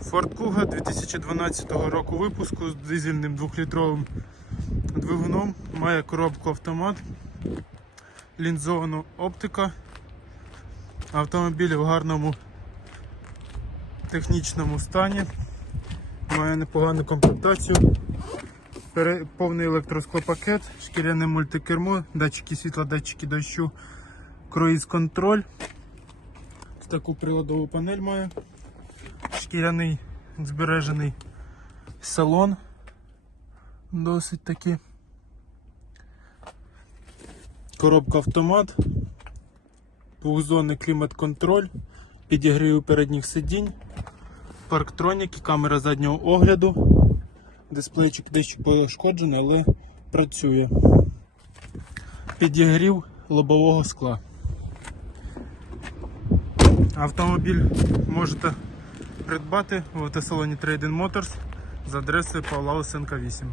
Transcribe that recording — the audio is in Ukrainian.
Ford Kuga 2012 року випуску з дизельним 2-літровим двигуном. Має коробку автомат, лінзовану оптика. Автомобіль в гарному технічному стані. Має непогану комплектацію. Повний електросклопакет, шкіряне мультикермо, датчики світла, датчики дощу, круїз контроль. Таку приладову панель має. Шкіряний збережений салон. Досить таки. Коробка автомат, двохзонний клімат-контроль, підігрів передніх сидінь, парктроніки, камера заднього огляду. Дисплейчик дещо пошкоджений, але працює. Підігрів лобового скла. Автомобіль можете придбати в автосалоні Trading Motors за адресою Павла Осенка 8.